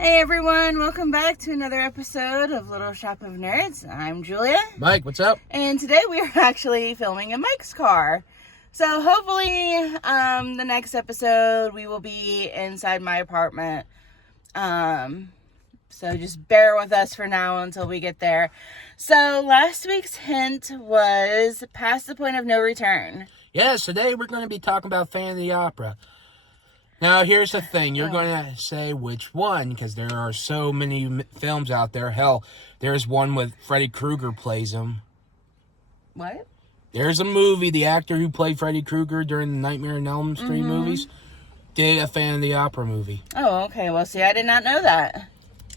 Hey everyone, welcome back to another episode of Little Shop of Nerds. I'm Julia. Mike, what's up? And today we are actually filming in Mike's car. So hopefully the next episode we will be inside my apartment. So just bear with us for now until we get there. So last week's hint was past the point of no return. Yes, today we're going to be talking about Phantom of the Opera. Now, here's the thing. You're going to say which one, because there are so many films out there. Hell, there's one with Freddy Krueger plays him. What? There's a movie, the actor who played Freddy Krueger during the Nightmare on Elm Street movies did a Phantom of the Opera movie. Oh, okay. Well, see, I did not know that.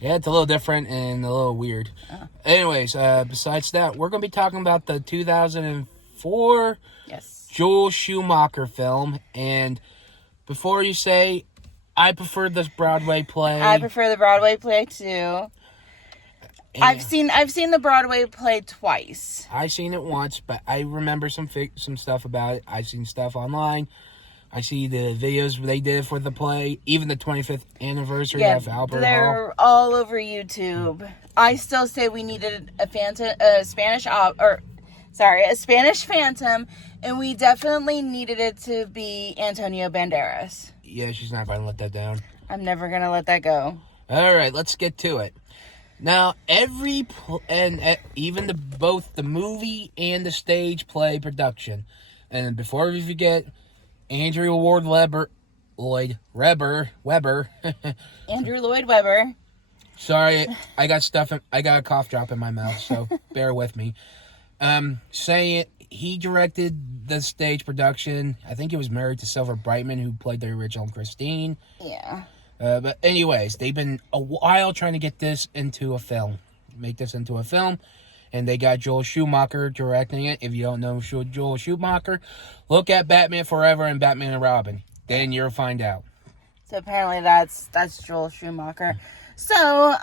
Yeah, it's a little different and a little weird. Oh. Anyways, besides that, we're going to be talking about the 2004 Joel Schumacher film. And before you say, I prefer this Broadway play. I prefer the Broadway play too. Yeah. I've seen the Broadway play twice. I've seen it once, but I remember some stuff about it. I've seen stuff online. I see the videos they did for the play, even the 25th anniversary of Albert Hall. They're all over YouTube. I still say we needed a Spanish Phantom, and we definitely needed it to be Antonio Banderas. Yeah, she's not going to let that down. I'm never going to let that go. All right, let's get to it. Now, even both the movie and the stage play production. And before we forget, Andrew Lloyd Webber. Andrew Lloyd Webber. Sorry, I got a cough drop in my mouth, so bear with me. Saying he directed the stage production. I think he was married to Silver Brightman, who played the original Christine. Yeah. But anyways, they've been a while trying to get this into a film. Make this into a film. And they got Joel Schumacher directing it. If you don't know Joel Schumacher, look at Batman Forever and Batman and Robin. Then you'll find out. So apparently that's Joel Schumacher. So,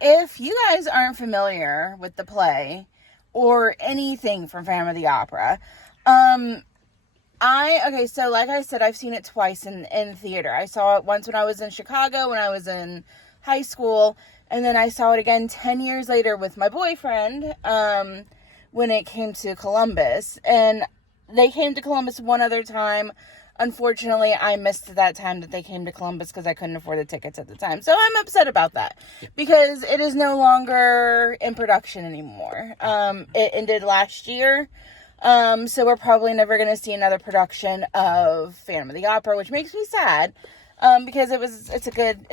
if you guys aren't familiar with the play or anything from Phantom of the Opera, so like I said, I've seen it twice in theater. I saw it once when I was in Chicago, when I was in high school, and then I saw it again 10 years later with my boyfriend, when it came to Columbus. And they came to Columbus one other time. Unfortunately, I missed that time that they came to Columbus because I couldn't afford the tickets at the time. So I'm upset about that because it is no longer in production anymore. It ended last year. So we're probably never going to see another production of Phantom of the Opera, which makes me sad. Because it's a good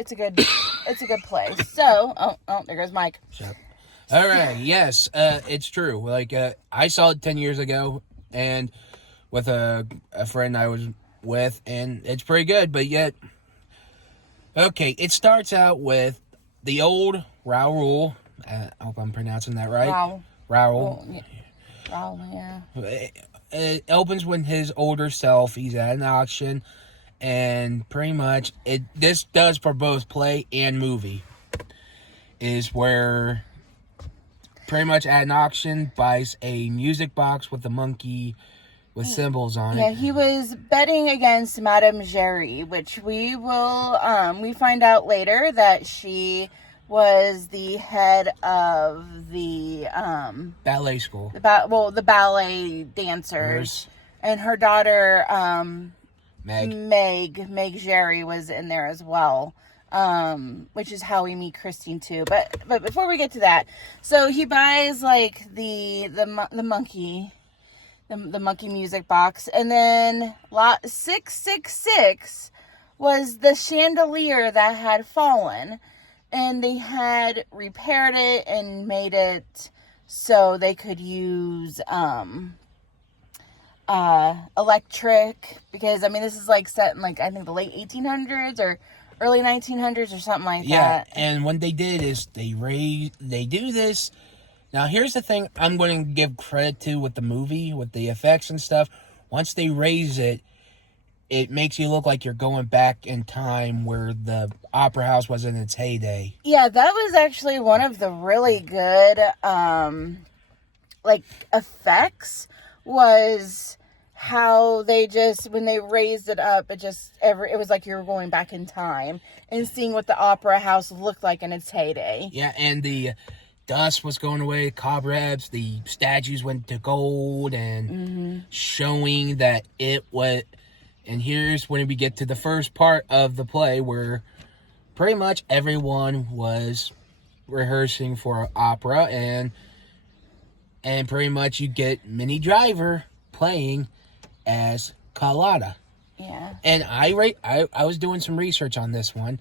play. So, there goes Mike. All right. Yes, it's true. Like, I saw it 10 years ago and with a friend I was with, and it's pretty good, but yet, okay, it starts out with the old Raoul. I hope I'm pronouncing that right. Raoul. Yeah. It opens with his older self. He's at an auction, and pretty much this does for both play and movie. Is where pretty much at an auction buys a music box with a monkey with symbols on it. Yeah, he was betting against Madame Giry, which we will we find out later that she was the head of the ballet school. The ballet dancers. And her daughter Meg Giry was in there as well. Which is how we meet Christine too. But before we get to that, so he buys like the monkey, the monkey music box, and then lot 666 was the chandelier that had fallen, and they had repaired it and made it so they could use electric, because I mean this is like set in like I think the late 1800s or early 1900s or something like that. Yeah, and what they did is they do this. Now, here's the thing I'm going to give credit to with the movie, with the effects and stuff. Once they raise it, it makes you look like you're going back in time where the Opera House was in its heyday. Yeah, that was actually one of the really good, effects was how they just, when they raised it up, it was like you were going back in time and seeing what the opera house looked like in its heyday. Yeah, and the dust was going away, cobwebs, the statues went to gold, and showing that it was. And here's when we get to the first part of the play where pretty much everyone was rehearsing for opera, and pretty much you get Minnie Driver playing as Carlotta. Yeah. And I was doing some research on this one.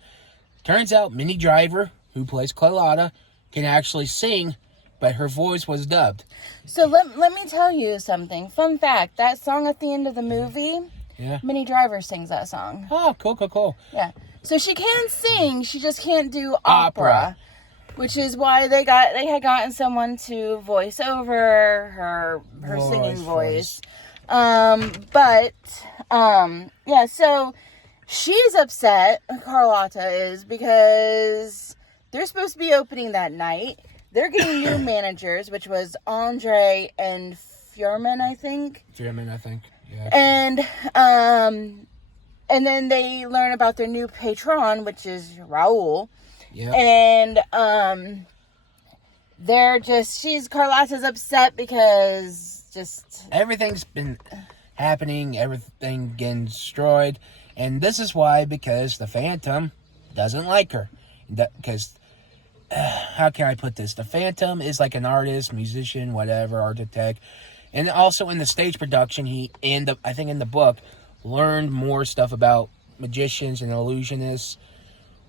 Turns out Minnie Driver, who plays Carlotta, can actually sing, but her voice was dubbed. So let me tell you something. Fun fact, that song at the end of the movie, Yeah. Minnie Driver sings that song. Oh, cool. Yeah. So she can sing, she just can't do Opera. which is why they had gotten someone to voice over her singing voice. Yeah, so she's upset, Carlotta is, because they're supposed to be opening that night. They're getting new managers, which was Andre and Furman, I think. Yeah. And then they learn about their new patron, which is Raul. Yeah. And Carlotta's upset because just everything's been happening, everything getting destroyed, and this is why, because the Phantom doesn't like her. Because how can I put this? The Phantom is like an artist, musician, whatever, architect, and also in the stage production, I think in the book, learned more stuff about magicians and illusionists,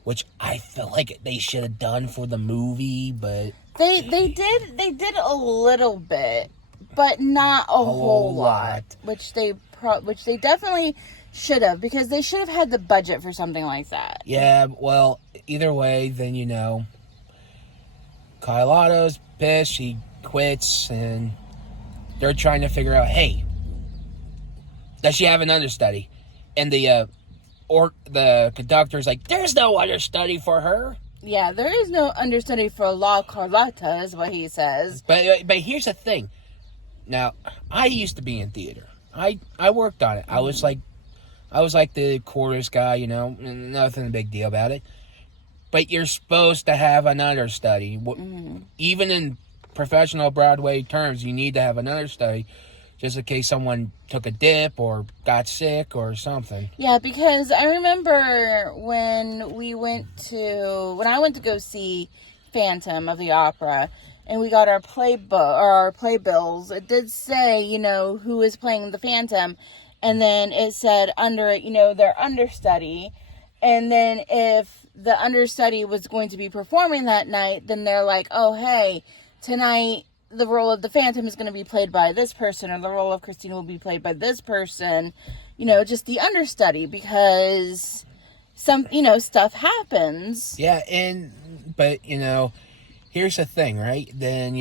which I feel like they should have done for the movie, but they did a little bit, but not a whole lot, which they definitely should have, because they should have had the budget for something like that. Yeah, well, either way, then Carlotta's pissed, she quits, and they're trying to figure out, hey, does she have an understudy? And the conductor's like, there's no understudy for her. Yeah, there is no understudy for La Carlotta, is what he says. But here's the thing. Now, I used to be in theater. I worked on it. I was like the chorus guy, nothing big deal about it. But you're supposed to have an understudy. Even in professional Broadway terms, you need to have an understudy, just in case someone took a dip or got sick or something. Yeah, because I remember when I went to go see Phantom of the Opera, and we got our playbills, it did say, who is playing the Phantom, and then it said under it, their understudy, and then if the understudy was going to be performing that night, then they're like, oh, hey, tonight the role of the Phantom is going to be played by this person, or the role of Christine will be played by this person, just the understudy, because some, stuff happens. Yeah, but here's the thing, right? Then,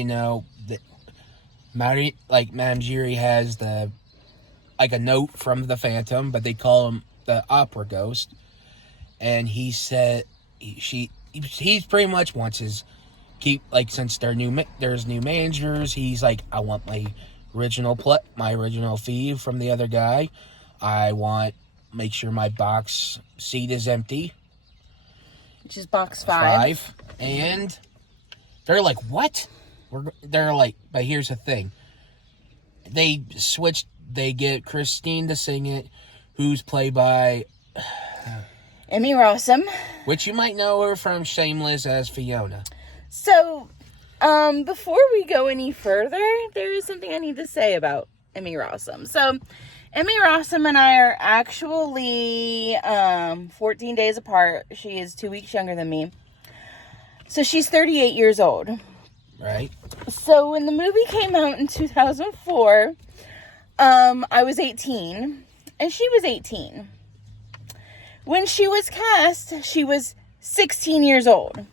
Madame Giry has a note from the Phantom, but they call him the opera ghost, and he said he pretty much wants his since there's new managers, he's like, I want my original fee from the other guy. I want make sure my box seat is empty, which is box 5. And they're like, what? But here's the thing. They switched. They get Christine to sing it, who's played by Emmy Rossum, which you might know her from Shameless as Fiona. So, before we go any further, there is something I need to say about Emmy Rossum. So, Emmy Rossum and I are actually 14 days apart. She is 2 weeks younger than me. So, she's 38 years old. Right. So, when the movie came out in 2004, I was 18, and she was 18. When she was cast, she was 16 years old.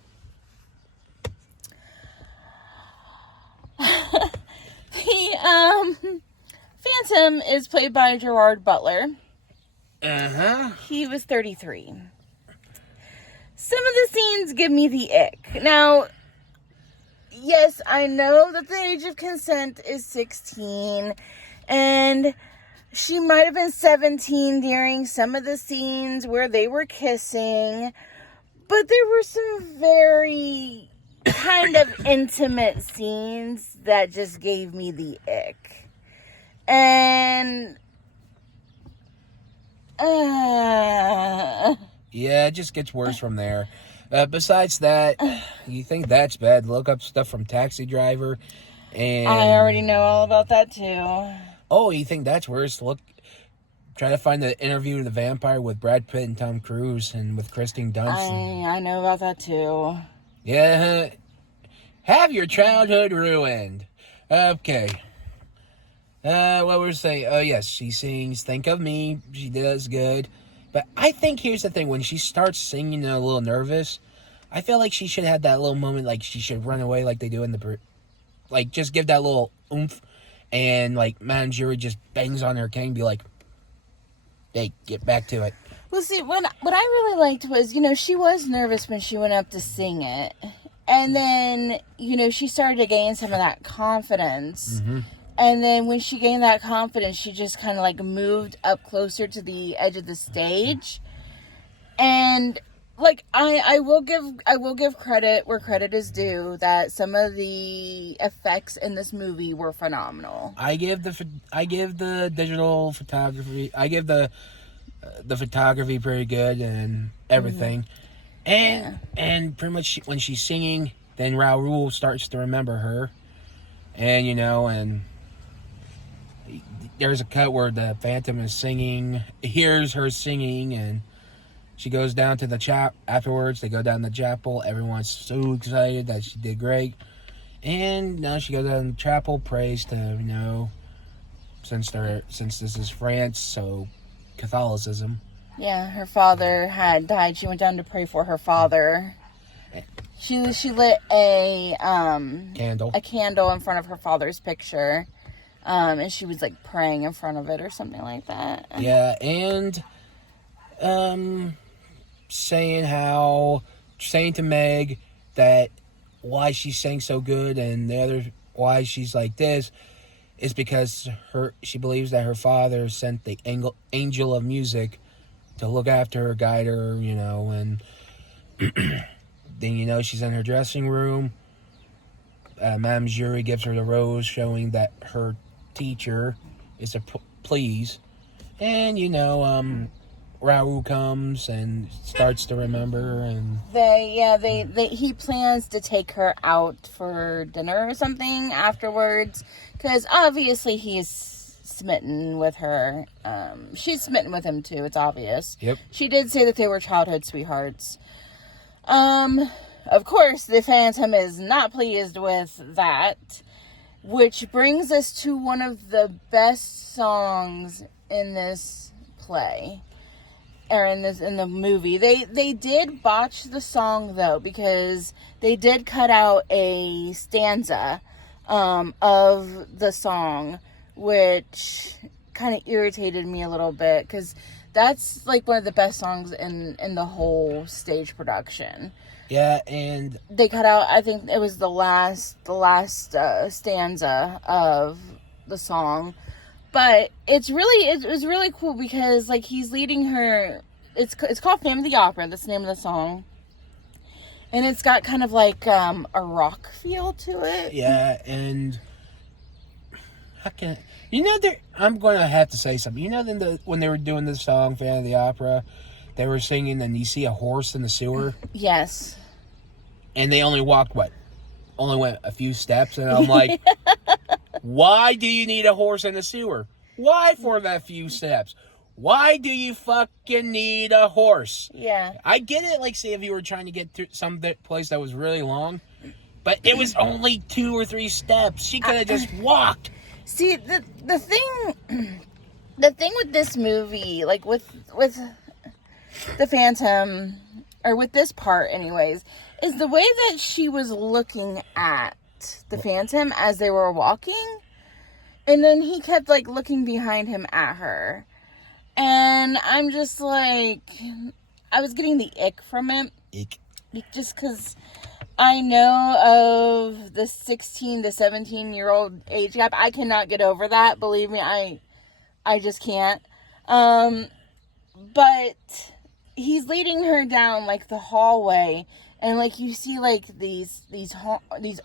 The Phantom is played by Gerard Butler. He was 33. Some of the scenes give me the ick. Now, yes, I know that the age of consent is 16, and She might have been 17 during some of the scenes where they were kissing, but there were some very kind of intimate scenes that just gave me the ick. And yeah, it just gets worse from there. Besides that, you think that's bad? Look up stuff from Taxi Driver, and I already know all about that too. oh, you think that's worse? Try to find the Interview with the Vampire with Brad Pitt and Tom Cruise, and with Kristen Dunst. I know about that too. Yeah, have your childhood ruined. Okay. What we're saying? Oh, yes, she sings "Think of Me." She does good, but I think here's the thing: when she starts singing a little nervous, I feel like she should have that little moment, like she should run away, like they do in like just give that little oomph, and like Madame Jury just bangs on her cane, and be like, "Hey, get back to it." Well, see, what I really liked was, she was nervous when she went up to sing it. And then, she started to gain some of that confidence. Mm-hmm. And then when she gained that confidence, she just kind of like moved up closer to the edge of the stage. And like, I will give credit where credit is due, that some of the effects in this movie were phenomenal. I give the digital photography. I give the photography pretty good and everything. Mm-hmm. And pretty much when she's singing, then Raoul starts to remember her. And and there's a cut where the Phantom is singing, hears her singing, and she goes down to the chapel. Afterwards, they go down to the chapel. Everyone's so excited that she did great. And now she goes down to the chapel, prays to, since this is France, so Catholicism. Yeah, her father had died. She went down to pray for her father. She lit a candle in front of her father's picture, and she was like praying in front of it or something like that. Yeah, and saying to Meg that why she sang so good, and the other why she's like this is because she believes that her father sent the angel of music to look after her, guide her, and then, she's in her dressing room. Madame Jury gives her the rose, showing that her teacher is to please. And, Raoul comes and starts to remember, and he plans to take her out for dinner or something afterwards, because obviously he's smitten with her. She's smitten with him too, it's obvious. Yep. She did say that they were childhood sweethearts. Of course, the Phantom is not pleased with that, which brings us to one of the best songs in this play, or in the movie. They did botch the song though, because they did cut out a stanza of the song, which kind of irritated me a little bit, because that's like one of the best songs in the whole stage production. Yeah, and they cut out, I think it was the last stanza of the song. But it was really cool, because like he's leading her. It's called Phantom of the Opera. That's the name of the song, and it's got kind of like a rock feel to it. Yeah, and I'm going to have to say something. When they were doing this song, Phantom of the Opera, they were singing, and you see a horse in the sewer. Yes. And they only went a few steps, and I'm like, why do you need a horse in the sewer? Why for that few steps? Why do you fucking need a horse? Yeah. I get it, like, say if you were trying to get through some place that was really long, but it was only 2 or 3 steps. She could have just walked. See, the thing with this movie, like with the Phantom, or with this part anyways, is the way that she was looking at the Phantom as they were walking, and then he kept like looking behind him at her, and I'm just like, I was getting the ick from it. Ick. Just because I know of the 16 to 17-year-old age gap. I cannot get over that. Believe me, I just can't. But he's leading her down like the hallway, and like you see like these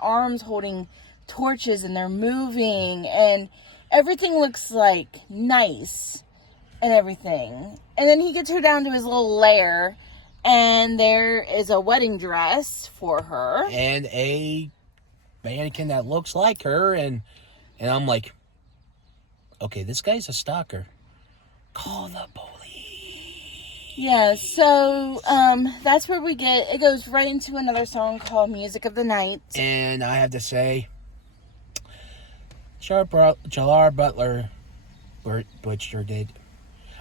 arms holding torches, and they're moving, and everything looks like nice and everything. And then he gets her down to his little lair, and there is a wedding dress for her and a mannequin that looks like her, and I'm like, okay, this guy's a stalker. Call the police. Yeah, so that's where it goes right into another song called Music of the Night. And I have to say, Gerard Butler butchered it.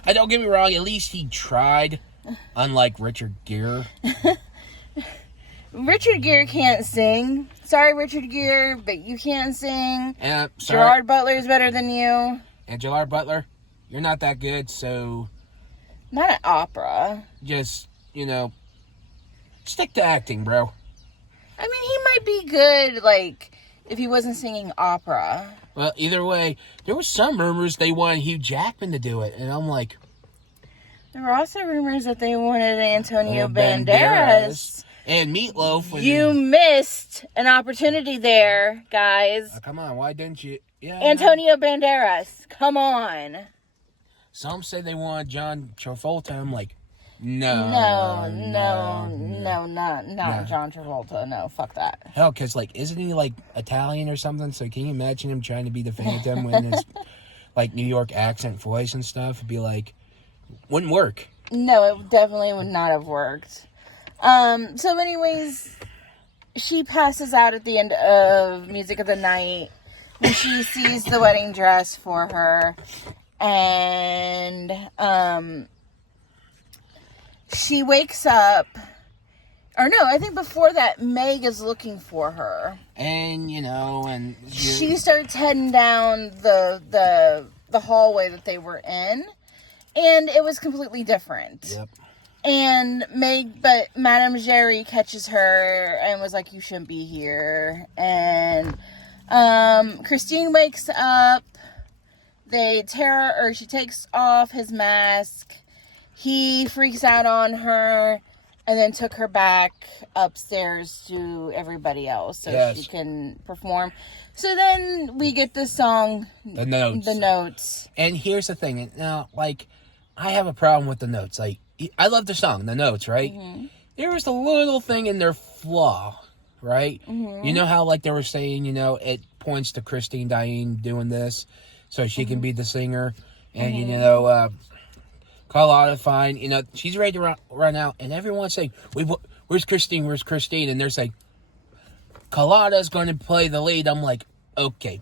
I don't get me wrong, at least he tried, unlike Richard Gere. Richard Gere can't sing. Sorry, Richard Gere, but you can't sing. Sorry. Gerard Butler's better than you. And Gerard Butler, you're not that good, so... Not at opera. Just, stick to acting, bro. I mean, he might be good, like, if he wasn't singing opera. Well, either way, there was some rumors they wanted Hugh Jackman to do it, and I'm like... There were also rumors that they wanted Antonio Banderas. And Meatloaf. You missed an opportunity there, guys. Come on, why didn't you? Yeah, Antonio Banderas, come on. Some say they want John Travolta. I'm like, no, not John Travolta. No, fuck that. Hell, because, like, isn't he, like, Italian or something? So can you imagine him trying to be the Phantom with his, like, New York accent voice and stuff? It'd be like, wouldn't work. No, it definitely would not have worked. So anyways, she passes out at the end of Music of the Night when she sees the wedding dress for her. And, she wakes up, or no, I think before that, Meg is looking for her. And, she starts heading down the hallway that they were in, and it was completely different. Yep. And but Madame Giry catches her and was like, you shouldn't be here. And, Christine wakes up. She takes off his mask. He freaks out on her and then took her back upstairs to everybody else so she can perform. So then we get the song, The Notes. And here's the thing. Now, like, I have a problem with the notes. Like, I love the song, The Notes, right? Mm-hmm. There was a little thing in their flaw, right? Mm-hmm. You know how, like, they were saying, it points to Christine Diane doing this so she can be the singer. And, Carlotta fine. She's ready to run out. And everyone's saying, where's Christine? Where's Christine? And they're saying, Carlotta's going to play the lead. I'm like, okay.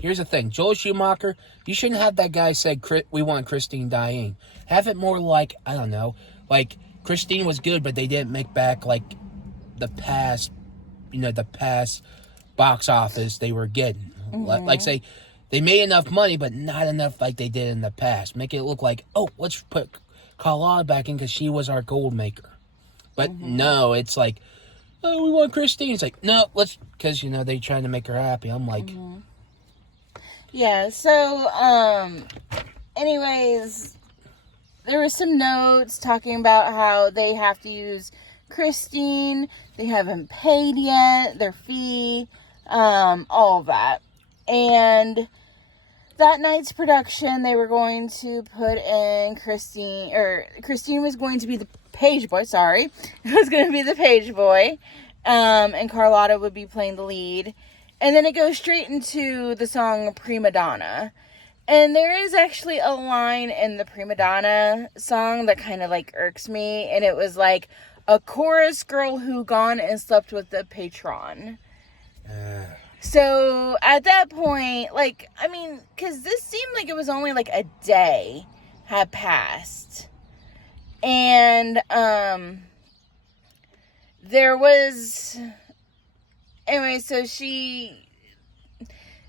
Here's the thing. Joel Schumacher, you shouldn't have that guy say, we want Christine Diane. Have it more like, I don't know, like, Christine was good, but they didn't make back, like, the past box office they were getting. Mm-hmm. Like, say, they made enough money, but not enough like they did in the past. Make it look like, oh, let's put Carlotta back in because she was our gold maker. But no, it's like, oh, we want Christine. It's like, no, because, they're trying to make her happy. I'm like... Mm-hmm. Yeah, so, anyways, there were some notes talking about how they have to use Christine. They haven't paid yet, their fee, all of that. And that night's production, they were going to put in Christine was going to be the page boy, sorry. It was going to be the page boy. And Carlotta would be playing the lead. And then it goes straight into the song Prima Donna. And there is actually a line in the Prima Donna song that kind of like irks me. And it was like, a chorus girl who gone and slept with the patron. So at that point, like, I mean, because this seemed like it was only like a day had passed. And there was... Anyway, so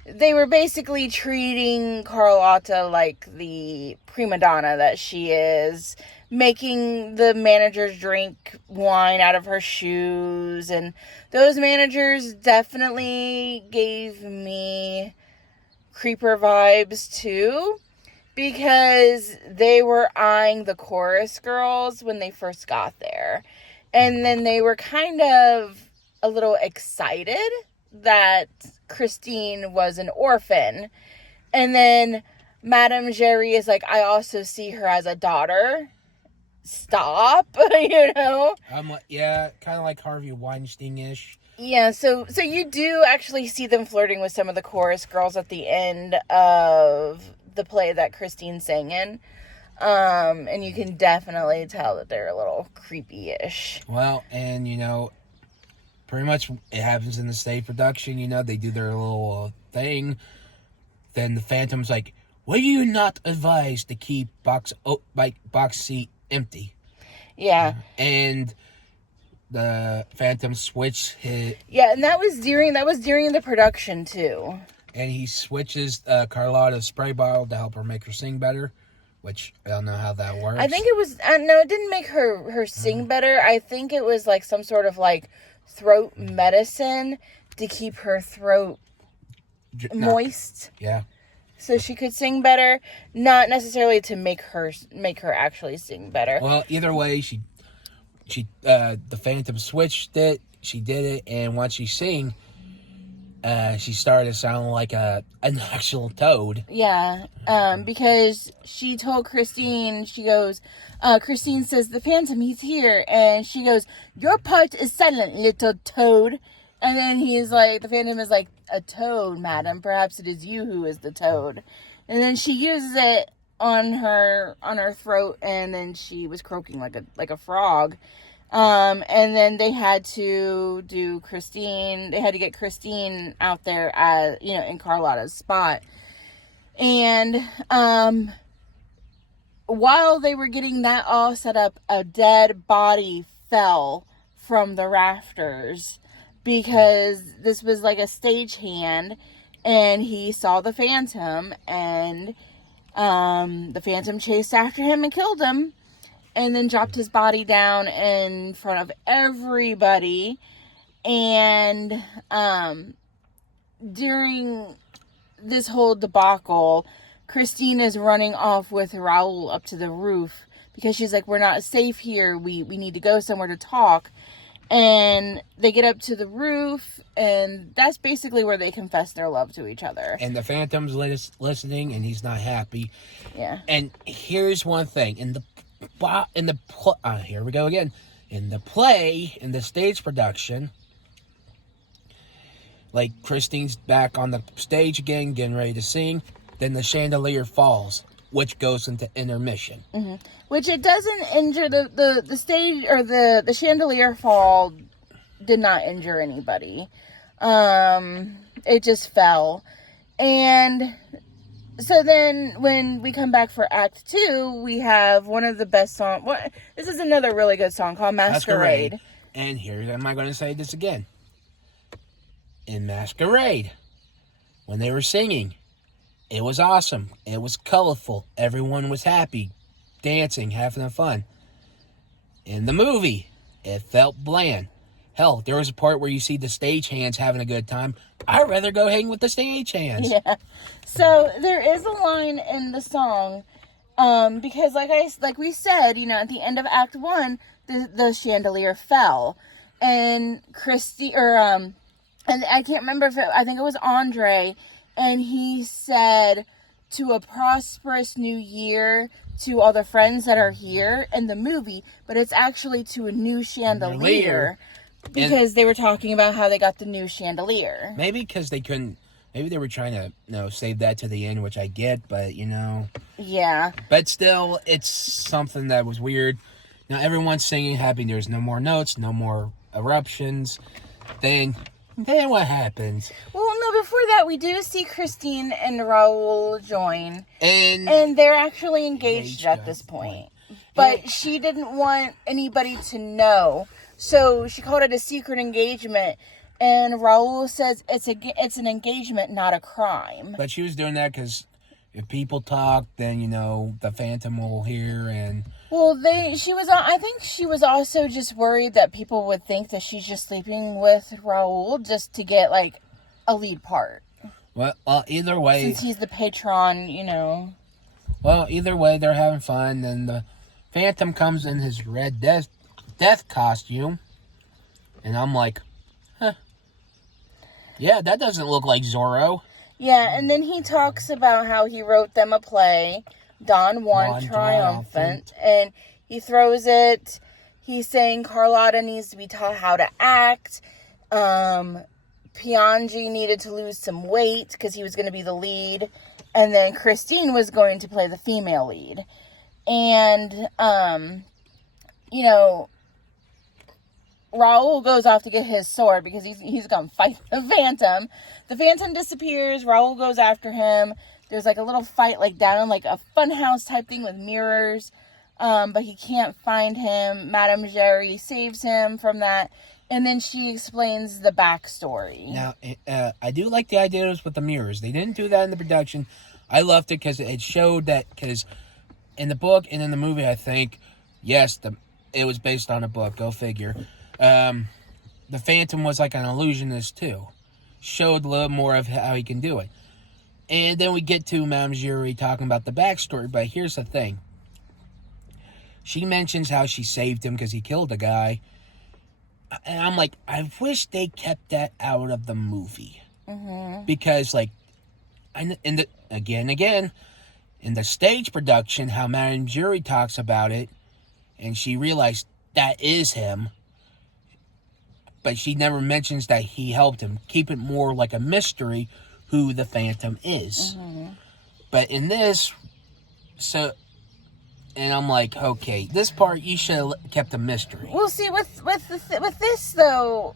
they were basically treating Carlotta like the prima donna that she is, making the managers drink wine out of her shoes, and those managers definitely gave me creeper vibes too, because they were eyeing the chorus girls when they first got there. And then they were kind of a little excited that Christine was an orphan. And then Madame Giry is like, I also see her as a daughter. Stop, you know? Yeah, kind of like Harvey Weinstein-ish. Yeah, so you do actually see them flirting with some of the chorus girls at the end of the play that Christine sang in. And you can definitely tell that they're a little creepy-ish. Well, and, pretty much it happens in the stage production, they do their little thing. Then the Phantom's like, will you not advise to keep box seat empty? Yeah. And the Phantom switch hit. Yeah, and that was during the production, too. And he switches Carlotta's spray bottle to help her make her sing better. Which, I don't know how that works. I think it was, no, it didn't make her sing better. I think it was like some sort of like throat medicine to keep her throat moist. Yeah. So she could sing better. Not necessarily to make her actually sing better. Well, either way, the Phantom switched it. She did it. And once she sang, she started sounding like an actual toad. Yeah, because she told Christine, she goes, Christine says, the Phantom, he's here. And she goes, your part is silent, little toad. And then the Phantom is like, a toad, madam. Perhaps it is you who is the toad. And then she uses it on her throat, and then she was croaking like a frog. And then they had to do Christine. They had to get Christine out there as, in Carlotta's spot. And, while they were getting that all set up, a dead body fell from the rafters because this was like a stagehand, and he saw the Phantom, and, the Phantom chased after him and killed him. And then dropped his body down in front of everybody. And during this whole debacle, Christine is running off with Raoul up to the roof because she's like, we're not safe here. We need to go somewhere to talk. And they get up to the roof, and that's basically where they confess their love to each other. And the Phantom's listening, and he's not happy. Yeah. And here's one thing. Here we go again. In the play, in the stage production, like Christine's back on the stage again, getting ready to sing, then the chandelier falls, which goes into intermission. Mm-hmm. Which it doesn't injure the stage, or the chandelier fall did not injure anybody. It just fell. And so then when we come back for Act 2, we have one of the best songs. This is another really good song called Masquerade. And here am I going to say this again. In Masquerade, when they were singing, it was awesome. It was colorful. Everyone was happy, dancing, having fun. In the movie, it felt bland. Hell, there was a part where you see the stagehands having a good time. I'd rather go hang with the stagehands. Yeah. So there is a line in the song, because like we said, at the end of Act 1, the chandelier fell, and and I can't remember I think it was Andre, and he said, to a prosperous new year to all the friends that are here in the movie, but it's actually to a new chandelier. Because they were talking about how they got the new chandelier. Maybe because they couldn't. Maybe they were trying to, save that to the end, which I get, but, Yeah. But still, it's something that was weird. Now, everyone's singing happy. There's no more notes, no more eruptions. Then what happens? Well, no, before that, we do see Christine and Raoul join. And they're actually engaged at this point. But she didn't want anybody to know. So she called it a secret engagement, and Raoul says it's an engagement, not a crime. But she was doing that because if people talk, then the Phantom will hear. And well, I think she was also just worried that people would think that she's just sleeping with Raoul just to get like a lead part. Well, either way, since he's the patron, Well, either way, they're having fun, and the Phantom comes in his red death costume, and I'm like, huh. Yeah, that doesn't look like Zorro. Yeah, and then he talks about how he wrote them a play, Don Juan Juan Triumphant, and he throws it. He's saying Carlotta needs to be taught how to act. Piangi needed to lose some weight because he was going to be the lead. And then Christine was going to play the female lead. And, you know, Raul goes off to get his sword because he's going to fight the Phantom. The Phantom disappears. Raul goes after him. There's like a little fight like down in like a funhouse type thing with mirrors. But he can't find him. Madame Giry saves him from that. And then she explains the backstory. Now, I do like the ideas with the mirrors. They didn't do that in the production. I loved it because it showed that, because in the book and in the movie, I think, yes, it was based on a book. Go figure. The Phantom was like an illusionist too. Showed a little more of how he can do it. And then we get to Madame Giry talking about the backstory. But here's the thing. She mentions how she saved him because he killed a guy. And I'm like, I wish they kept that out of the movie. Mm-hmm. Because, like, in the stage production, how Madame Giry talks about it, and she realized that is him, but she never mentions that he helped him. Keep it more like a mystery who the Phantom is. Mm-hmm. But in this, and I'm like, okay, this part you should have kept a mystery. Well, see, with this though,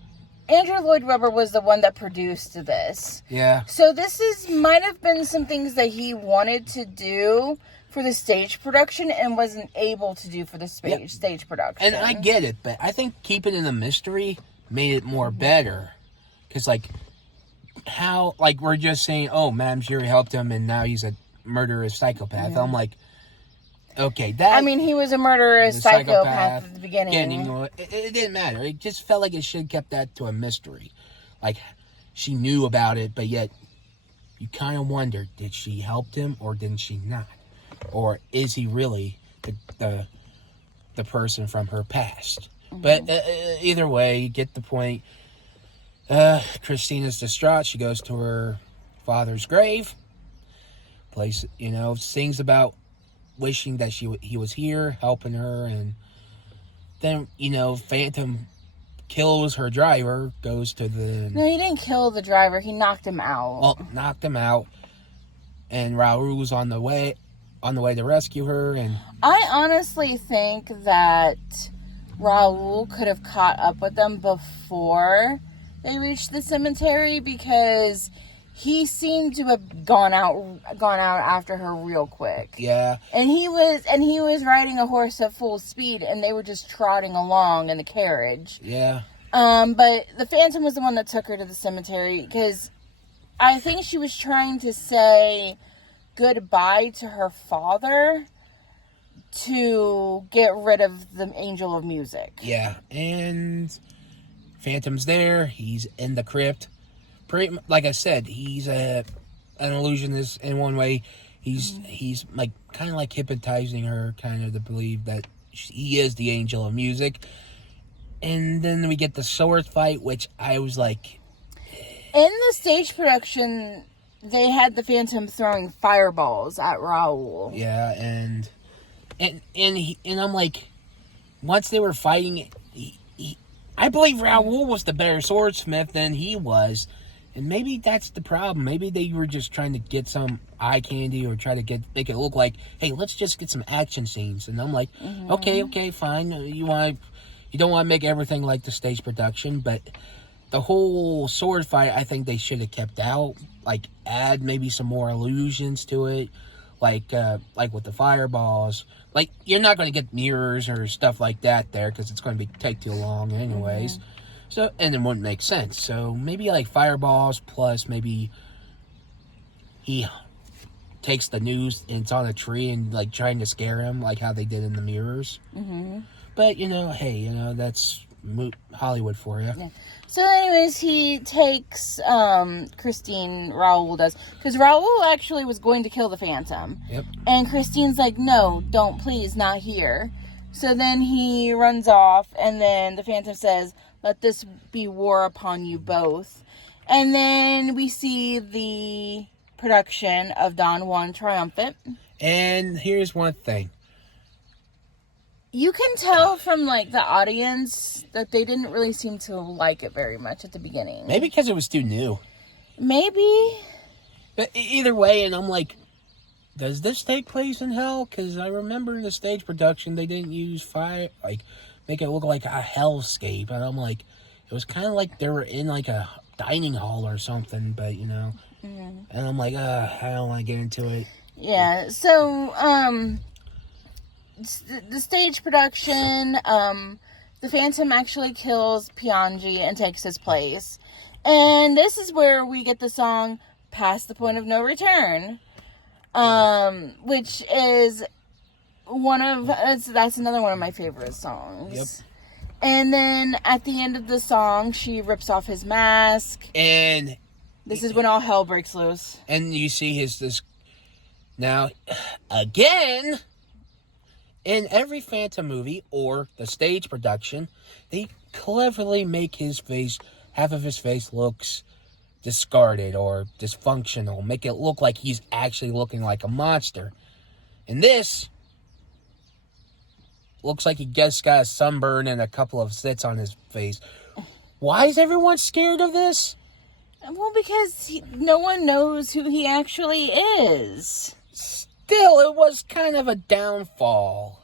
Andrew Lloyd Webber was the one that produced this. Yeah. So this might have been some things that he wanted to do for the stage production and wasn't able to do for the stage production. And I get it, but I think keeping it a mystery made it more better. Because, like, how, like, we're just saying, oh, Madame Giry helped him and now he's a murderous psychopath. Yeah. I'm like, okay, that... I mean, he was a murderous psychopath at the beginning. It didn't matter. It just felt like it should have kept that to a mystery. Like, she knew about it, but yet you kind of wonder, did she help him or didn't she not? Or is he really the person from her past? Mm-hmm. But either way, you get the point. Christina's distraught. She goes to her father's grave. Plays, sings about wishing that he was here, helping her, and then, Phantom kills her driver, goes to the... No, he didn't kill the driver. He knocked him out. Well, knocked him out, and Raul's on the way to rescue her, and... I honestly think that Raul could have caught up with them before they reached the cemetery, because he seemed to have gone out after her real quick. Yeah. And he was riding a horse at full speed, and they were just trotting along in the carriage. Yeah. But the Phantom was the one that took her to the cemetery, because I think she was trying to say goodbye to her father to get rid of the Angel of Music. Yeah, and Phantom's there. He's in the crypt. Like I said, he's an illusionist in one way. He's like kind of like hypnotizing her, kind of to believe that he is the Angel of Music. And then we get the sword fight, which I was like... In the stage production, they had the Phantom throwing fireballs at Raul. Yeah, and I'm like, once they were fighting, I believe Raul was the better swordsmith than he was. And maybe that's the problem. Maybe they were just trying to get some eye candy or try to make it look like, hey, let's just get some action scenes. And I'm like, okay, fine. You don't want to make everything like the stage production, but the whole sword fight, I think they should have kept out. Like, add maybe some more illusions to it, like with the fireballs. Like, you're not going to get mirrors or stuff like that there because it's going to take too long, anyways. Mm-hmm. So, and it wouldn't make sense. So maybe like fireballs, plus maybe he takes the news and it's on a tree and like trying to scare him, like how they did in the mirrors. Mm-hmm. But hey, that's Hollywood for you. Yeah. So anyways, he takes Christine, Raoul does, because Raoul actually was going to kill the Phantom. Yep. And Christine's like, no, don't, please, not here. So then he runs off, and then the Phantom says, let this be war upon you both. And then we see the production of Don Juan Triumphant. And here's one thing. You can tell from, like, the audience that they didn't really seem to like it very much at the beginning. Maybe because it was too new. Maybe. But either way, and I'm like, does this take place in hell? Because I remember in the stage production, they didn't use fire, like, make it look like a hellscape. And I'm like, it was kind of like they were in, like, a dining hall or something, but, you know. Mm-hmm. And I'm like, I don't want to get into it. Yeah, so, the stage production, the Phantom actually kills Piangi and takes his place. And this is where we get the song Past the Point of No Return, which is that's another one of my favorite songs. Yep. And then at the end of the song, she rips off his mask. And this is when all hell breaks loose. And you see this now, again, in every Phantom movie or the stage production, they cleverly make half of his face looks discarded or dysfunctional. Make it look like he's actually looking like a monster. And this looks like he just got a sunburn and a couple of slits on his face. Why is everyone scared of this? Well, because no one knows who he actually is. Still, it was kind of a downfall.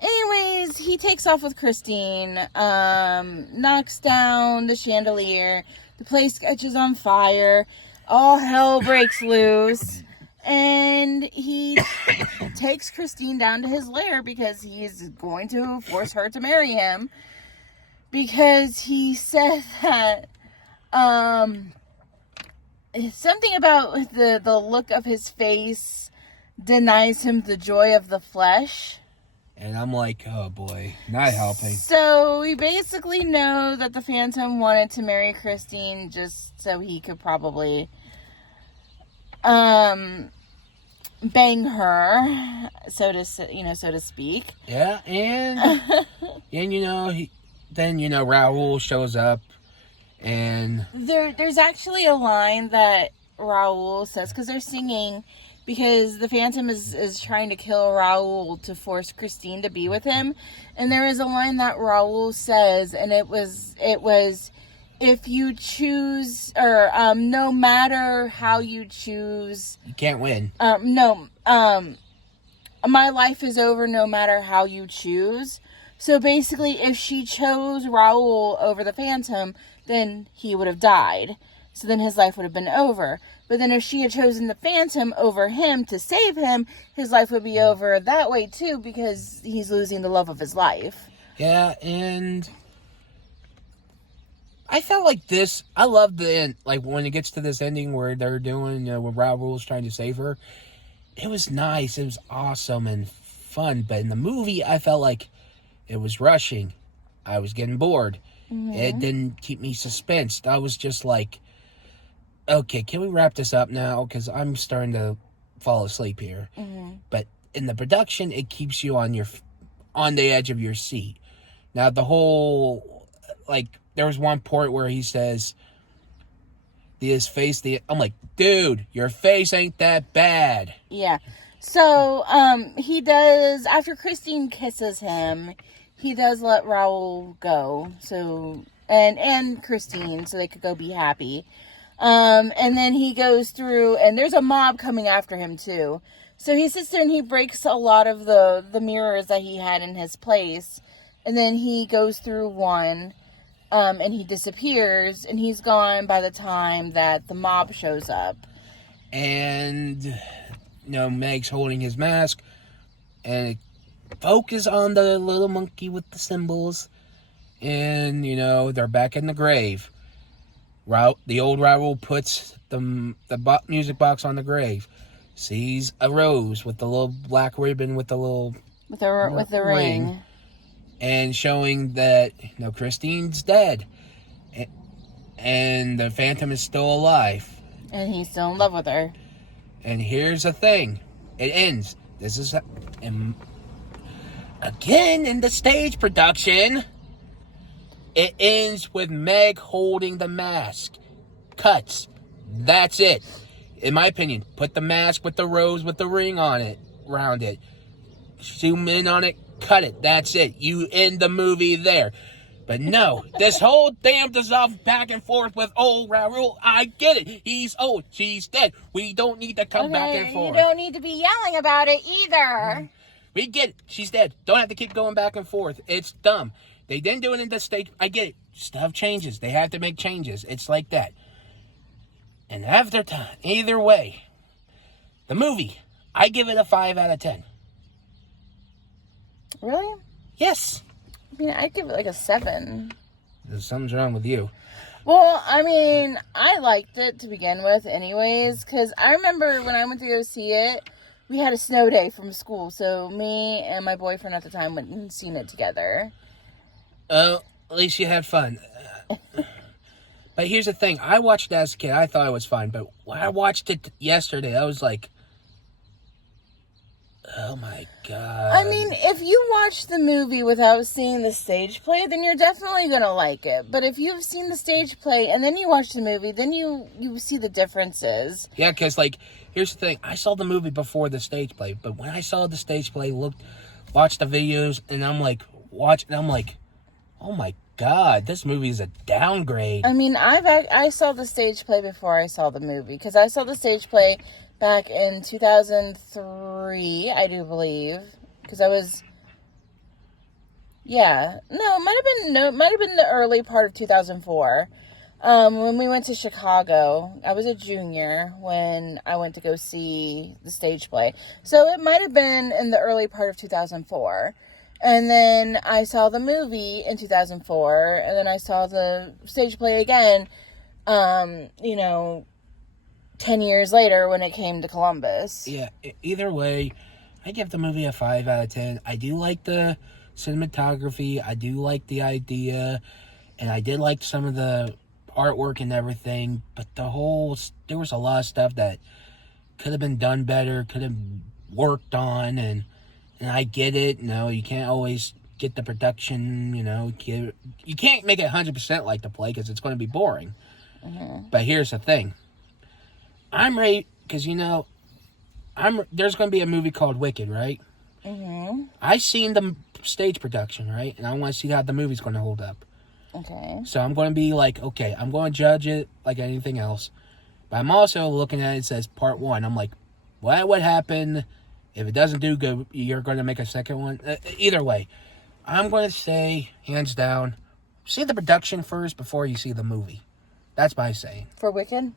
Anyways, he takes off with Christine, knocks down the chandelier, the place catches on fire, all hell breaks loose, and he takes Christine down to his lair because he's going to force her to marry him, because he said that, something about the look of his face denies him the joy of the flesh. And I'm like, oh boy, not helping. So we basically know that the Phantom wanted to marry Christine just so he could probably bang her, so to speak. Yeah, and Raoul shows up, and there's actually a line that Raoul says, because they're singing, because the Phantom is trying to kill Raoul to force Christine to be with him. And there is a line that Raoul says, and it was, if you choose, or no matter how you choose, you can't win. My life is over no matter how you choose. So basically, if she chose Raoul over the Phantom, then he would have died. So then his life would have been over. But then if she had chosen the Phantom over him to save him, his life would be over that way too, because he's losing the love of his life. Yeah, and I felt like this, I love the end, like when it gets to this ending where they're doing, when Raoul's trying to save her, it was nice, it was awesome and fun, but in the movie, I felt like it was rushing. I was getting bored. Mm-hmm. It didn't keep me suspensed. I was just like, okay, can we wrap this up now? Because I'm starting to fall asleep here. Mm-hmm. But in the production, it keeps you on the edge of your seat. Now, the whole, like, there was one part where he says, his face, I'm like, dude, your face ain't that bad. Yeah. So, he does, after Christine kisses him, he does let Raoul go. So, and Christine, so they could go be happy. And then he goes through, and there's a mob coming after him too. So he sits there and he breaks a lot of the mirrors that he had in his place. And then he goes through one, and he disappears, and he's gone by the time that the mob shows up. And, Meg's holding his mask, and it focuses on the little monkey with the symbols. And, they're back in the grave. The old Raoul puts the music box on the grave. Sees a rose with the little black ribbon with the little... With the ring. and showing that Christine's dead, and the Phantom is still alive. And he's still in love with her. And here's the thing. It ends. This is... again, in the stage production, it ends with Meg holding the mask. Cuts. That's it. In my opinion, put the mask with the rose with the ring on it, around it. Zoom in on it, cut it. That's it. You end the movie there. But no, this whole damn dissolve back and forth with old Raoul. I get it. He's old. She's dead. We don't need to come back and forth. You don't need to be yelling about it either. We get it. She's dead. Don't have to keep going back and forth. It's dumb. They didn't do it in the state. I get it. Stuff changes. They have to make changes. It's like that. And after time, either way, the movie, I give it a 5 out of 10. Really? Yes. I mean, I'd give it like a 7. Something's wrong with you. Well, I mean, I liked it to begin with anyways, because I remember when I went to go see it, we had a snow day from school, so me and my boyfriend at the time went and seen it together. At least you had fun. But here's the thing. I watched it as a kid. I thought it was fun. But when I watched it yesterday, I was like, oh my God. I mean, if you watch the movie without seeing the stage play, then you're definitely going to like it. But if you've seen the stage play and then you watch the movie, then you see the differences. Yeah, because, like, here's the thing. I saw the movie before the stage play. But when I saw the stage play, watched the videos, and I'm like, oh my God, this movie is a downgrade. I mean, I saw the stage play before I saw the movie, because I saw the stage play back in 2003, I do believe, because I was, yeah, no, it might have been the early part of 2004, when we went to Chicago. I was a junior when I went to go see the stage play, so it might have been in the early part of 2004. And then I saw the movie in 2004, and then I saw the stage play again, 10 years later when it came to Columbus. Yeah, either way, I give the movie a 5 out of 10. I do like the cinematography. I do like the idea. And I did like some of the artwork and everything. But there was a lot of stuff that could have been done better, could have worked on, and I get it. You can't always get the production, you can't make it 100% like the play because it's going to be boring. Mm-hmm. But here's the thing. I'm ready, because, there's going to be a movie called Wicked, right? Mm-hmm. I've seen the stage production, right? And I want to see how the movie's going to hold up. Okay. So I'm going to be like, okay, I'm going to judge it like anything else. But I'm also looking at it says part 1. I'm like, what would happen if it doesn't do good? You're going to make a second one? Either way, I'm going to say, hands down, see the production first before you see the movie. That's my saying. For Wicked?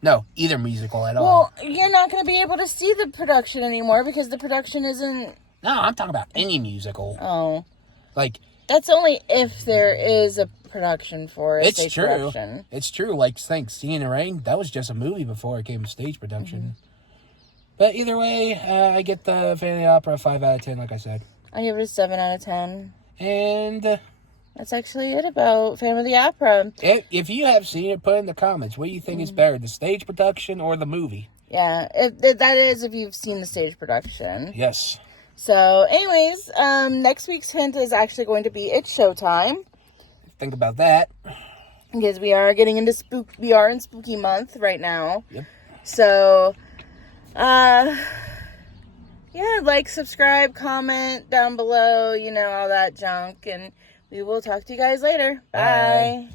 No, either musical at all. Well, you're not going to be able to see the production anymore because the production isn't... No, I'm talking about any musical. Oh. Like... That's only if there is a production for a stage production. It's true. Like, Singing in the Rain, that was just a movie before it came to stage production. Mm-hmm. But either way, I get the Phantom of the Opera 5 out of 10, like I said. I give it a 7 out of 10. And... that's actually it about Phantom of the Opera. If you have seen it, put in the comments. What do you think is better, the stage production or the movie? Yeah, that is if you've seen the stage production. Yes. So, anyways, next week's hint is actually going to be It's Showtime. Think about that. Because we are getting into we are in spooky month right now. Yep. So, yeah, like, subscribe, comment down below, all that junk. And we will talk to you guys later. Bye.